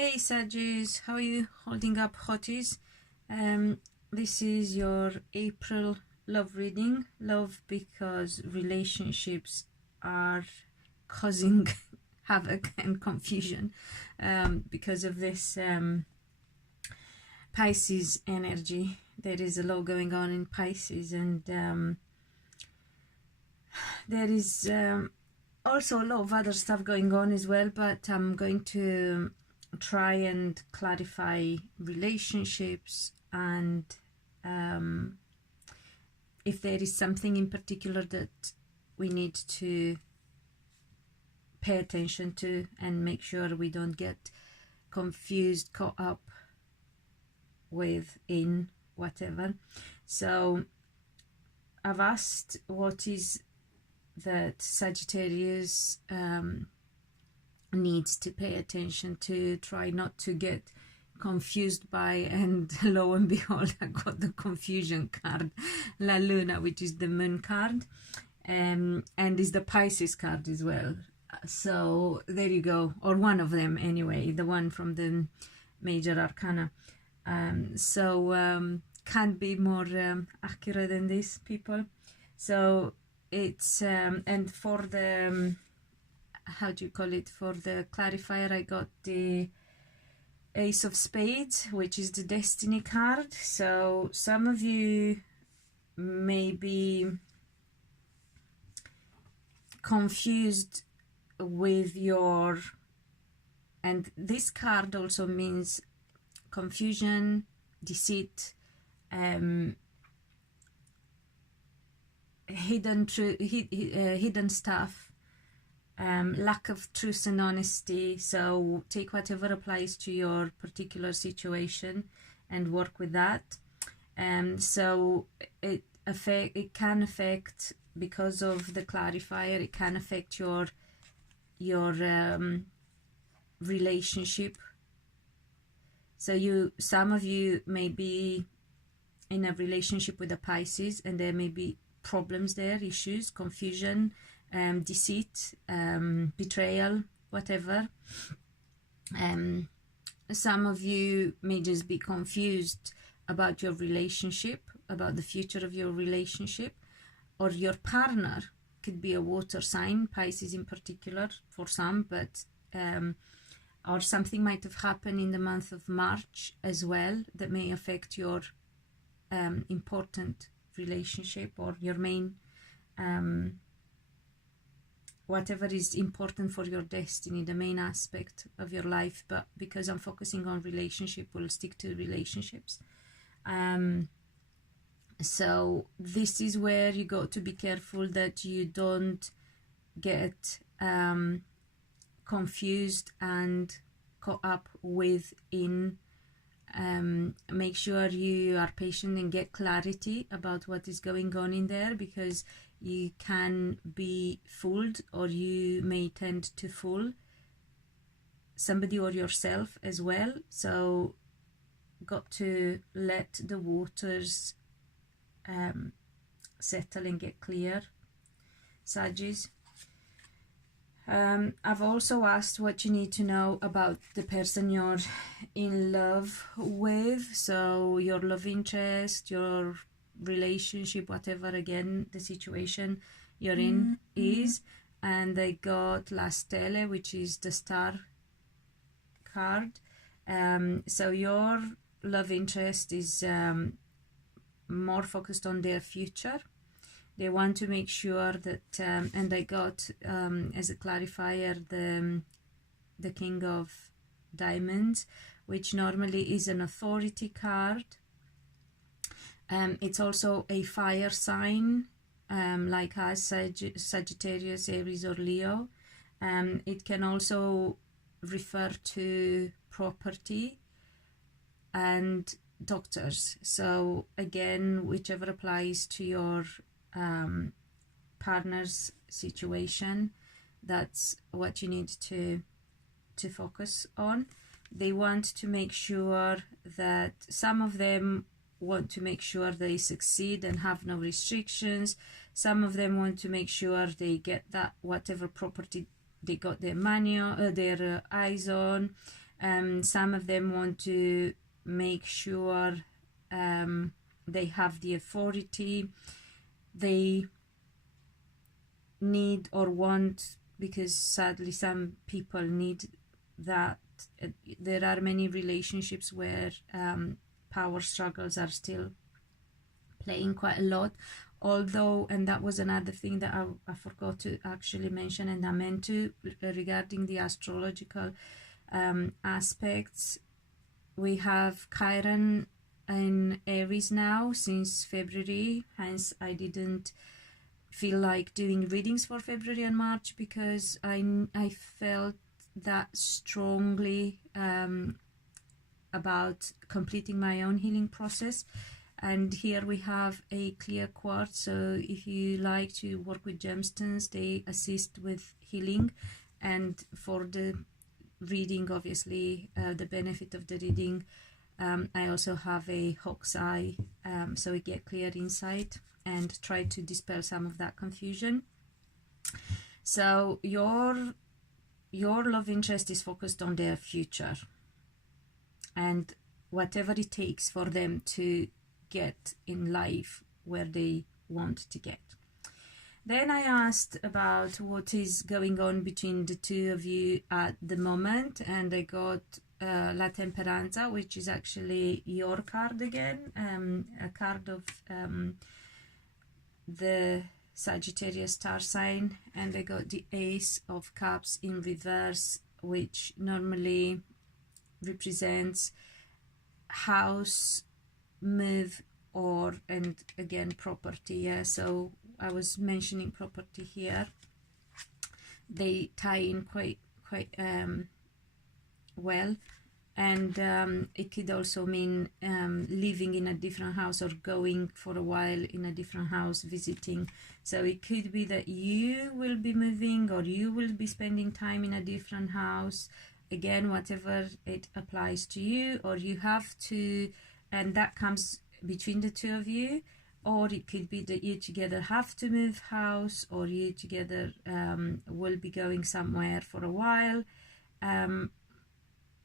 Hey Saggies, how are you holding up, hotties? This is your April love reading. Love because relationships are causing havoc and confusion because of this Pisces energy. There is a lot going on in Pisces, and there is also a lot of other stuff going on as well, but I'm going to try and clarify relationships, and if there is something in particular that we need to pay attention to and make sure we don't get confused, caught up with in whatever. So I've asked what is that Sagittarius needs to pay attention to, try not to get confused by, and lo and behold, I got the confusion card, La Luna, which is the moon card, and is the Pisces card as well. So there you go, or one of them anyway, the one from the major arcana. Can't be more accurate than this, people. So it's and for the how do you call it, for the clarifier, I got the Ace of Spades, which is the destiny card. So some of you may be confused with your, and this card also means confusion, deceit, hidden stuff, lack of truth and honesty. So take whatever applies to your particular situation and work with that. So it can affect, because of the clarifier, it can affect your relationship. So some of you may be in a relationship with a Pisces, and there may be problems there, issues, confusion, deceit, betrayal, whatever. Some of you may just be confused about your relationship, about the future of your relationship, or your partner could be a water sign, Pisces in particular for some, but or something might have happened in the month of March as well that may affect your important relationship, or your main whatever is important for your destiny, the main aspect of your life. But because I'm focusing on relationship, we'll stick to relationships. So this is where you got to be careful that you don't get confused and caught up within. Make sure you are patient and get clarity about what is going on in there, because you can be fooled, or you may tend to fool somebody or yourself as well. So got to let the waters settle and get clear, Saggies. I've also asked what you need to know about the person you're in love with, so your love interest, your relationship, whatever, again, the situation you're in is. And I got La Stele, which is the star card. So your love interest is more focused on their future. They want to make sure that, and I got as a clarifier the King of Diamonds, which normally is an authority card. It's also a fire sign, like us, Sagittarius, Aries, or Leo. It can also refer to property and doctors. So again, whichever applies to your partner's situation, that's what you need to focus on. They want to make sure that, some of them want to make sure they succeed and have no restrictions. Some of them want to make sure they get that whatever property they got their money on, their eyes on. Some of them want to make sure they have the authority they need or want, because sadly some people need that. There are many relationships where power struggles are still playing quite a lot, although, and that was another thing that I forgot to actually mention, and I meant to, regarding the astrological aspects. We have Chiron in Aries now since February, hence I didn't feel like doing readings for February and March, because I felt that strongly about completing my own healing process. And here we have a clear quartz, so if you like to work with gemstones, they assist with healing. And for the reading, obviously, the benefit of the reading, I also have a hawk's eye, so we get clear insight and try to dispel some of that confusion. So your love interest is focused on their future and whatever it takes for them to get in life where they want to get. Then I asked about what is going on between the two of you at the moment, and I got La Temperanza, which is actually your card again, a card of the Sagittarius star sign, and I got the Ace of Cups in reverse, which normally represents house, move, or, and again, property. Yeah, so I was mentioning property here. They tie in quite well, and it could also mean living in a different house or going for a while in a different house, visiting. So it could be that you will be moving or you will be spending time in a different house, again, whatever it applies to you, or you have to, and that comes between the two of you. Or it could be that you together have to move house, or you together will be going somewhere for a while.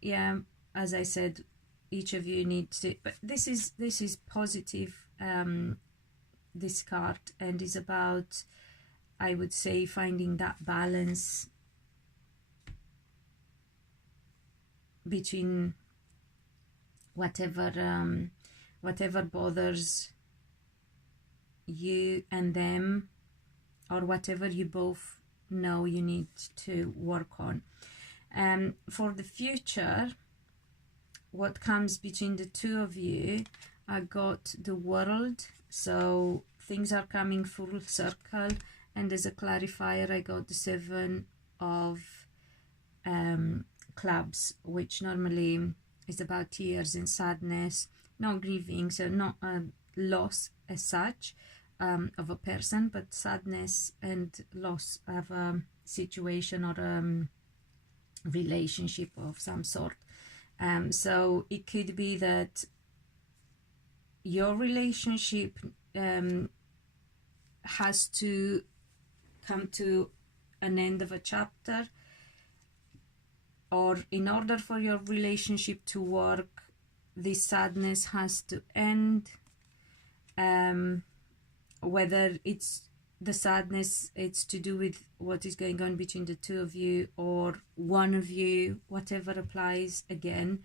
Yeah, as I said, each of you needs to, but this is positive, this card, and is about, I would say, finding that balance between whatever bothers you and them, or whatever you both know you need to work on. For the future, what comes between the two of you, I got the World, so things are coming full circle, and as a clarifier I got the Seven of Clubs, which normally is about tears and sadness, not grieving, so not a loss as such of a person, but sadness and loss of a situation or a relationship of some sort. So it could be that your relationship has to come to an end of a chapter, or in order for your relationship to work, this sadness has to end. Whether it's the sadness, it's to do with what is going on between the two of you, or one of you, whatever applies, again,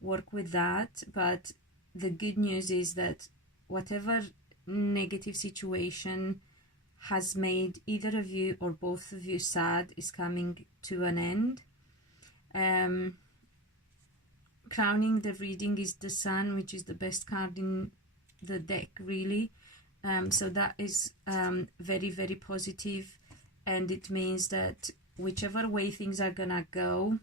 work with that. But the good news is that whatever negative situation has made either of you or both of you sad is coming to an end. Crowning the reading is the Sun, which is the best card in the deck, really. So that is very, very positive, and it means that whichever way things are gonna go,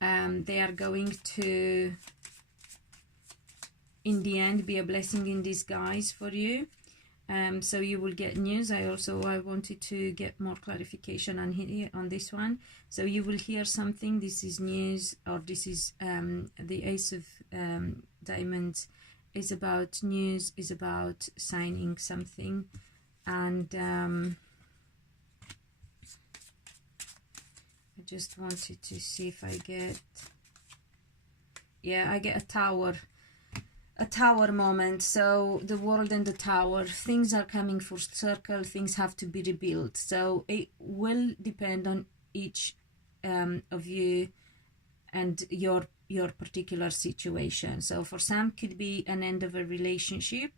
they are going to, in the end, be a blessing in disguise for you. So you will get news. I wanted to get more clarification on this one. So you will hear something. This is news, or this is the Ace of Diamonds is about news, is about signing something. And I just wanted to see if I get, yeah, I get a tower moment. So the world and the tower, things are coming full circle, things have to be rebuilt. So it will depend on each of you and your particular situation. So for some could be an end of a relationship,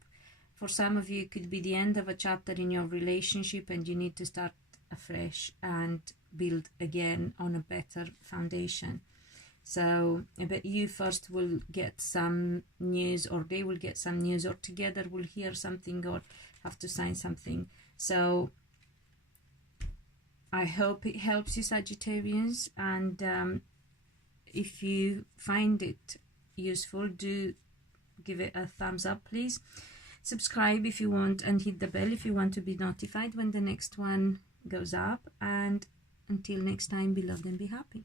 for some of you could be the end of a chapter in your relationship and you need to start afresh and build again on a better foundation. So but you first will get some news, or they will get some news, or together will hear something or have to sign something. So I hope it helps you, Sagittarians, and if you find it useful, do give it a thumbs up, please. Subscribe if you want, and hit the bell if you want to be notified when the next one goes up. And until next time, be loved and be happy.